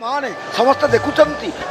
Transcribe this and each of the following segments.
माने समस्त देखुंट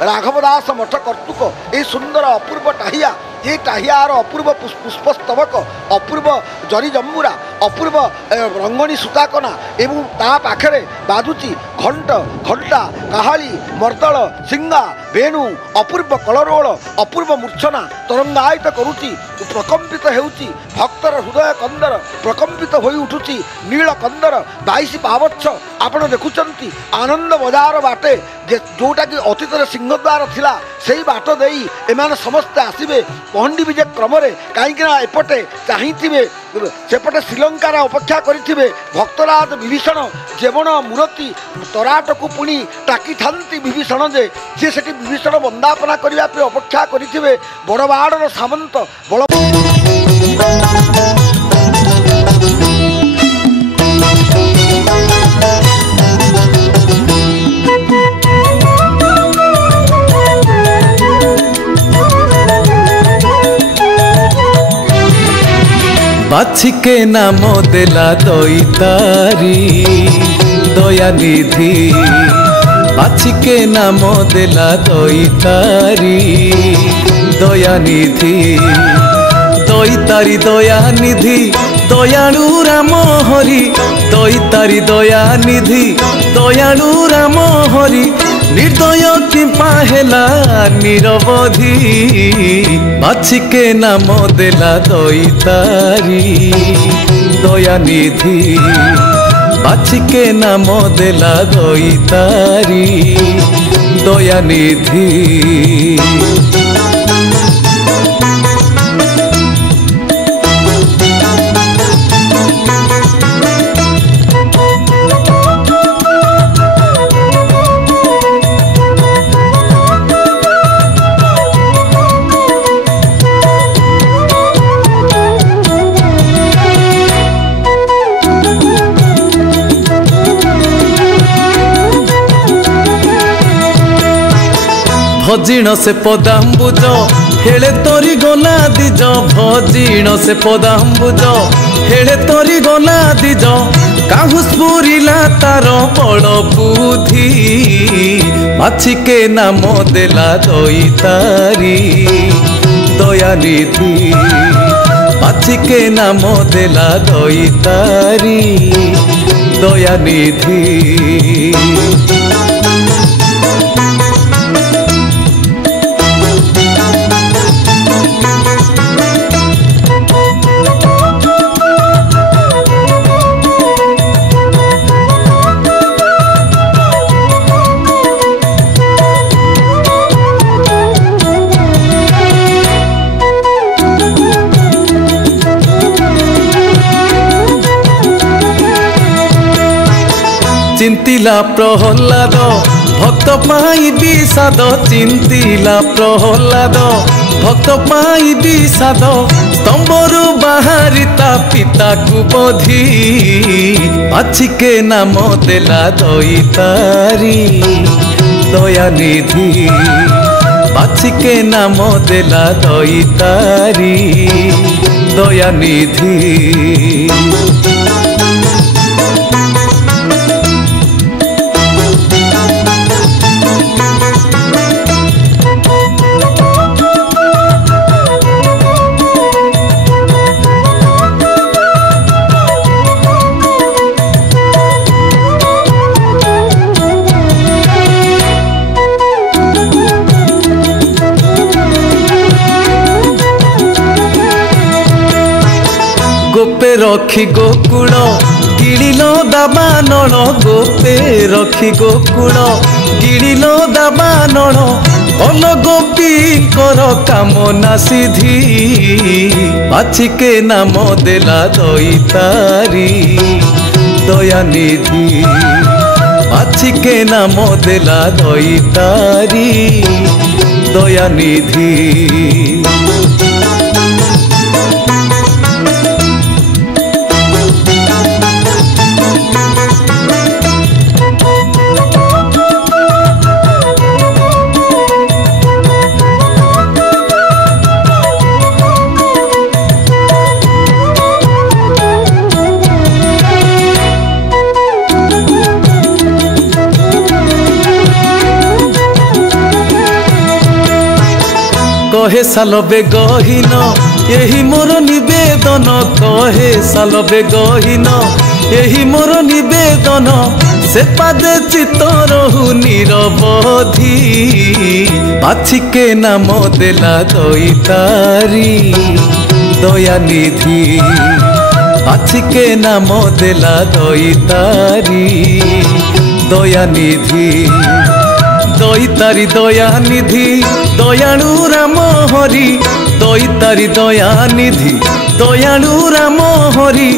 राघव दास मठ कर्तुक ये सुंदर अपूर्व टाहिया ये टाहियार अपूर्व पुष्पस्तबक अपूर्व जरी जम्बुरा अपूर्व रंगणी सूताकना एवं ता पाखरे बाजुची घंट घंटा काहाली मर्दल सिंगा वेणु अपूर्व कलरोल अपूर्व मूर्छना तरंगायित करुची प्रकंपित हेउची भक्तर हृदय कंदर प्रकंपित होई उठुची नील कंदर 22 पावच्छ आपण देखुचंती आनंद बजार बाटे जोटा कि अतीत सिंहद्वार थिला सेही बाट देई एमाने समस्ते आसिबे पहंडी विजय क्रम कहीं एपटे चाहिए सेपटे श्रीलंकार अपेक्षा करिथिबे भक्तराज विभीषण जेवण मूर्ति तराट को पुणी टाकी थांती विभीषण जे सी सेठी विभीषण वंदापना करने पे अपेक्षा करिथिबे बड़बाड़र सामंत बड़ बाछिके नाम देला दईतारी दया निधि बाछिके नाम देला दईतारी दया निधि दईतारी दया निधि दयालु राम हरि दईतारी दया निधि दयालु राम हरि निर्दय किंपा हेला निरवधि बाछिके नाम देला दईतारी दया निधि बाछिके नाम देला दईतारी दया निधि भजिण से पदाम्बुज हेले तोरी गला दिज भजिण से पदाम्बुज हेले तोरी गला दिज काहू स्फुरिला तार बड़ बुद्धि बाछिके नाम देला दईतारी दया निधि बाछिके नाम देला दईतारी दया निधि चिंतिला प्रहलाद भक्त पाई विषाद चिंतिला प्रहलाद भक्त पाई विषाद स्तंभरु बाहरिता पिता को बधी बाछिके नाम देला दईतारी दया निधि बाछिके नाम देला दईतारी दया निधि गोपे रखी गोकुल गिड़िल दाबानन गोपे रखी गोकुल गिड़िल दाबानन अल गोपीकर कामना सिद्धि बाछिके नाम देला दईतारी दया निधि बाछिके नाम देला दईतारी दया निधि कहे सालबे गहीन यही मोर निवेदन कहे सालबे गहीन यही मोर निवेदन से पादे चित्त रहु निरबधि बाछिके नाम देला दईतारी दयानिधि बाछिके नाम देला दईतारी दयानिधि दईतारी दयानिधि दयालु राम हरि दईतारी दयानिधि दयालु राम हरि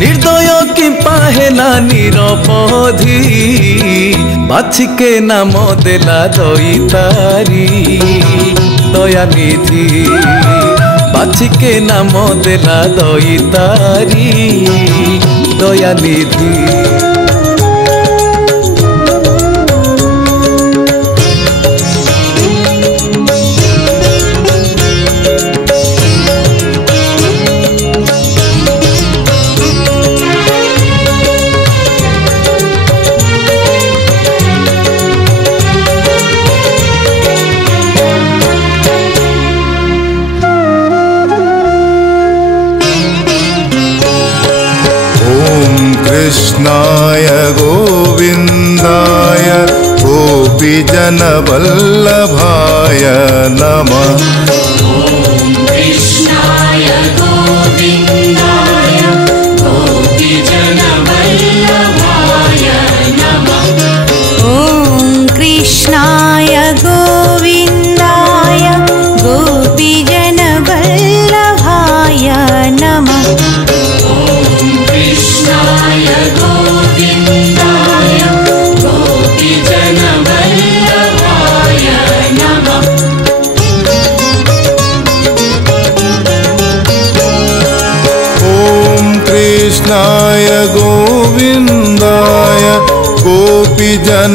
निर्दय किंपा हेला निरबधि बाछिके नाम देला दईतारी दयानिधि बाछिके नाम देला दईतारी दयानिधि। कृष्णाय गोविन्दाय गोपीजनवल्लभाय नमः। ॐ कृष्णाय गोविन्दाय गोपीजनवल्लभाय नमः। ॐ कृष्णाय गोविन्दाय गोपीजनवल्लभाय नमः। कृष्णाय गोविन्दाय गोपीजनवल्लभाय नमः। ॐ कृष्णाय गोविन्दाय गोपीजनवल्लभाय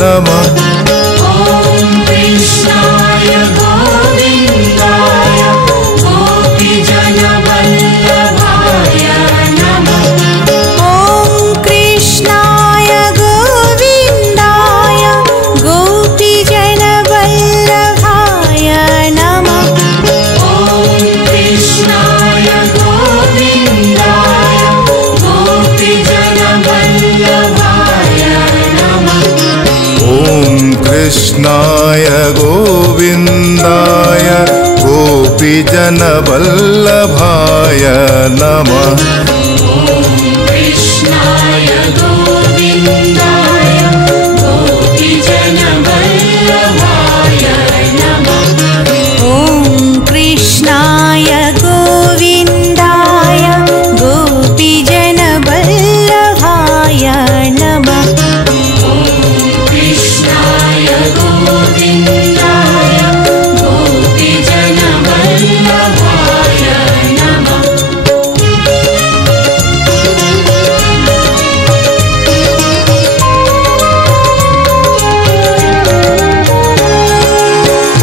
नमः। ॐ कृष्णाय गोविन्दाय गोपीजनवल्लभाय नमः। ॐ कृष्णाय गोविन्दाय गोपीजनवल्लभाय नमः। ॐ कृष्णाय गोविन्दाय गोपीजनवल्लभाय नमः। ॐ कृष्णाय गोविन्दाय गोपीजनवल्लभाय नमः। कृष्णाय गोविन्दाय गोपीजनवल्लभाय नमः। ॐ कृष्णाय गोविन्दाय गोपीजनवल्लभाय नमः। कृष्णाय गोविन्दाय गोपीजनवल्लभाय नमः।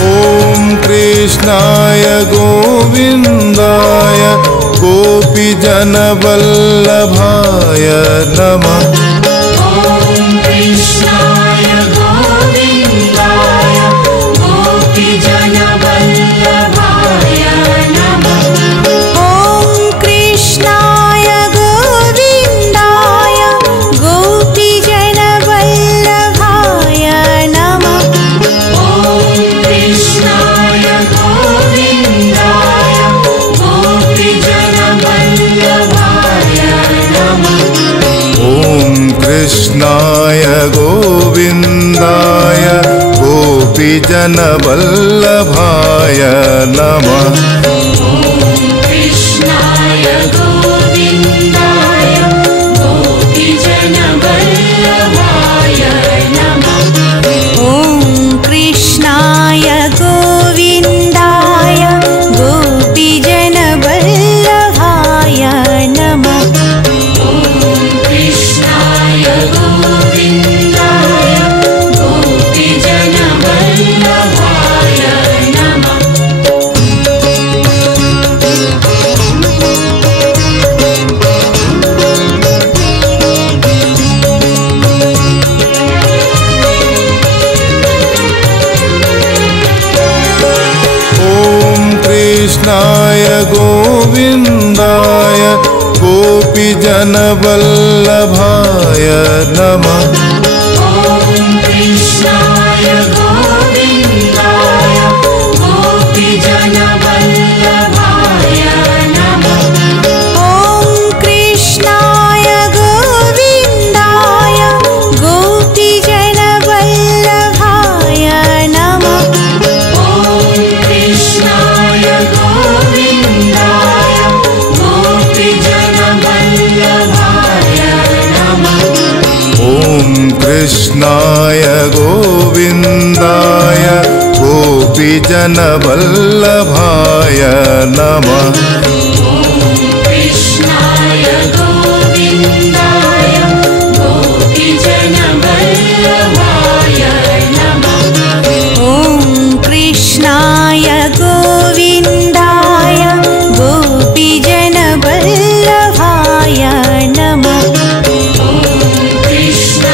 ॐ कृष्णाय गोविन्दाय गोपीजनवल्लभाय नमः। कृष्णाय गोविन्दाय गोपीजनवल्लभाय नमः। ॐ कृष्णाय गोविन्दाय गोपीजनवल्लभाय नमः। ॐ कृष्णाय गोविन्दाय गोपीजनवल्लभाय नमः। ॐ कृष्णाय गोविन्दाय गोपीजनवल्लभाय नमः। कृष्णाय गोविन्दाय गोपीजनवल्लभाय नमः। ॐ कृष्णाय गोविन्दाय गोपीजनवल्लभाय नमः। कृष्णाय गोविन्दाय गोपीजनवल्लभाय नमः। गोविन्दाय गोपीजनवल्लभाय नमः। ॐ कृष्णाय गोविन्दाय गोपीजनवल्लभाय नमः। ॐ कृष्णाय गोविन्दाय गोपीजनवल्लभाय नमः। ॐ कृष्णाय गोविन्दाय गोपीजनवल्लभाय नमः। ॐ कृष्णाय गोविन्दाय गोपीजनवल्लभाय नमः। कृष्णाय गोविन्दाय